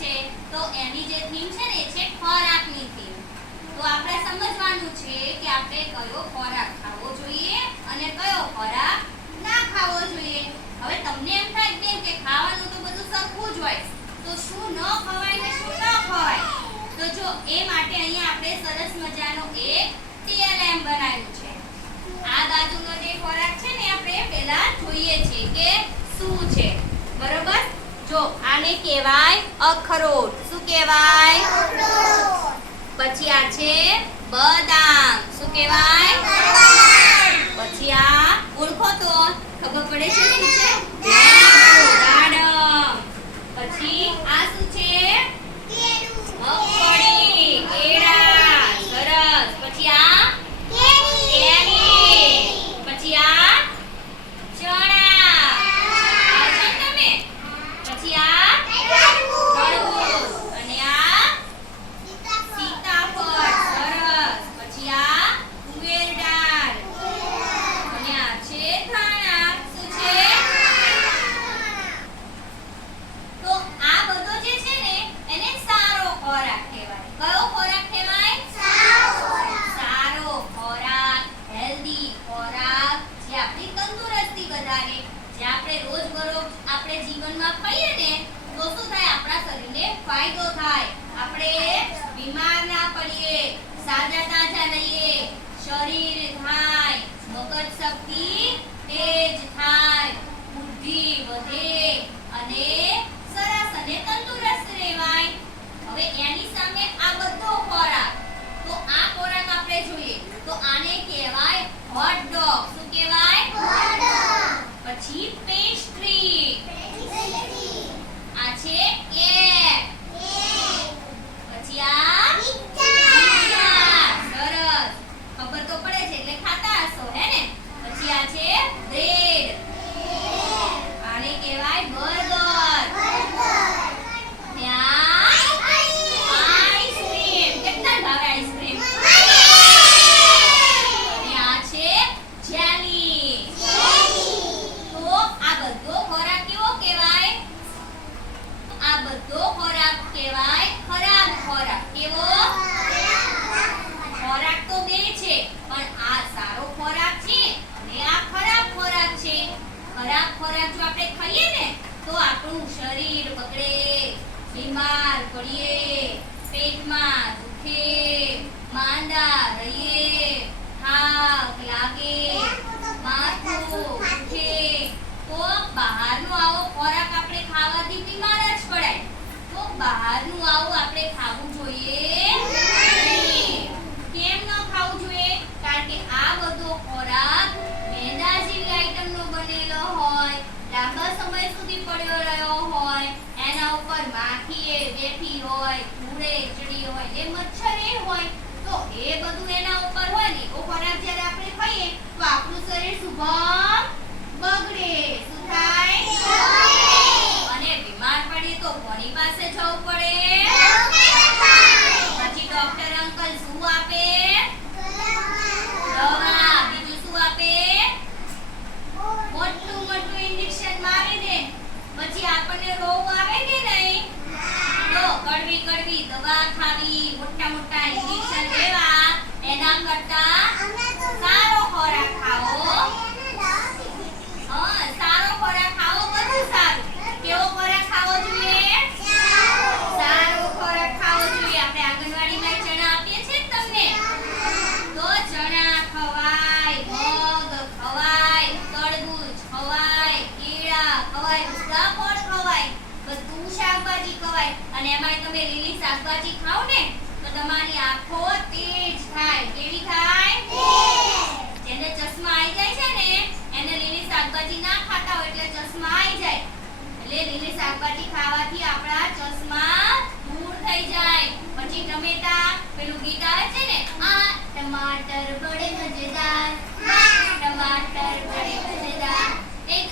છે તો એની જે થીમ છે ને એ છે ખોરાકની થીમ. તો આપણે સમજવાનું છે કે આપણે કયો ખોરાક ખાવો જોઈએ અને કયો ખોરાક ના ખાવો જોઈએ. હવે તમને એમ થાય બેન કે ખાવાનું તો બધું સરખું જ હોય, તો શું ન ખવાય ને શું ન ખવાય? તો જો એ માટે અહીંયા આપણે સરસ મજાનો એક TLM બનાવ્યું છે. આ બાજુનો જે ખોરાક છે ને આપણે પહેલા જોઈએ છે કે શું છે. બરોબર? જો આને કહેવાય અખરોટ. શું કહેવાય? અખરોટ. પછી આ છે બદામ. શું કહેવાય? બદામ. પછી આ ઓળખો તો ખબર પડે છે શું છે? દાડમ. પછી આ શું છે? મગફળી, કેળા. સરસ. પછી આ કેરી. પછી આ ચણા. આવજો તમે. પછી આ તરબૂચ અને આ સીતાફળ. સરસ. પછી આ તુવેર દાળ અને આ છે ધાણા. શું છે? તો આ બધો જે છે ને એને સારો ખોરાક કહેવાય. કયો ખોરાક કહેવાય? સારો ખોરાક, હેલ્ધી ખોરાક, જે આપણી તંદુરસ્તી વધારે, જે આપણે રોજબરોજ આપણે જીવનમાં ખાઈએ ને તો શું થાય? આપણા શરીરને ફાયદો થાય, આપણે બીમાર ના પડીએ, સાજા તાજા રહીએ, શરીર થાય, મગજ શક્તિ તેજ થાય, બુદ્ધિ વધે અને સરસ અને તંદુરસ્ત રહેવાય. હવે એની સામે આ બધો ખોરાક, તો આ ખોરાક આપણે જોઈએ તો આને કહેવાય હોટ ડોગ. શું કહેવાય? Hot dog. પછી પેસ્ટ્રી. આ છે કેક. પછી આ પિઝા. સરસ. ખબર તો પડે છે એટલે ખાતા હશો હે ને? પછી આ છે બ્રેડ. આને કહેવાય બર્ગર. ત્યાં આઈસ્ક્રીમ. કેટલા ભાવે આઈસ્ક્રીમ? અને આ છે જેલી. તો આ બધો ખોરાક કેવો કહેવાય? આ બધો ખોરાક કહેવાય ખરાબ ખોરાક. કેવો? ખોરાક તો બે છે પણ આ સારો ખોરાક છે અને આ ખરાબ ખોરાક છે. ખરાબ ખોરાક જો આપણે ખાઈએ ને તો આપણું શરીર બગડે, બીમાર પડીએ, પેટમાં દુખે, માંદા રહીએ, થાક લાગે, માથું દુખે. તો બહારનો આવો ખોરાક આપણે ખાવાથી બીમાર જ પડાય. તો બહારનું આવું આપણે ખાવું જોઈએ નહીં. કેમ ન ખાવું જોઈએ? કારણ કે આ બધો ખોરાક મેંદા જેવી આઈટમનો બનેલો હોય, લાંબા સમય સુધી પડ્યો રહ્યો હોય, એના ઉપર માખીએ બેઠી હોય, ધૂળે ચડી હોય, એ મચ્છરે હોય, તો એ બધું એના ઉપર હોય ને એવો ખોરાક જ્યારે આપણે ખાઈએ તો આપણું શરીર શુભમ બગડે. શું થાય? અને બીમાર પડીએ તો કોની પાસે જવું પડે? પછી ડોક્ટર અંકલ શું આપે? દવા. બીજું શું આપે? મોટું મોટું ઇન્જેક્શન મારી દે. પછી આપણને રોગ આવે કે નહીં? તો કડવી કડવી દવા ખાવી, મોટા મોટા ઇન્જેક્શન લેવા એના કરતા સારો ખોરાક ખાવો. સારો ખોરાક ખાવો, બધું સારું. કેવો ખોરાક ખાવો જોઈએ? સારો ખોરાક ખાવો જોઈએ. આપણે આંગણવાડીમાં ચણા આપીએ છીએ ને તમને, તો ચણા ખવાય, મગ ખવાય, તરબૂચ ખવાય, કેળા ખવાય, બધા ફળ ખવાય, બધું શાકભાજી ખવાય. અને એમાં તમે લીલી શાકભાજી ખાઓ ને તો તમારી આંખો તેજ થાય. કેવી થાય? જેને ચશ્મા આવી જાય છે ને એને લીલી શાકભાજી ના ખાતા હોય એટલે ચશ્મા આવી જાય. એટલે લીલી શાકભાજી ખાવાથી આપણા ચશ્મા દૂર થઈ જાય. પછી ટમેટા, પેલું ગીત આવે છે ને, આ ટમાટર બડે મજેદાર, ટમાટર બડે મજેદાર, એક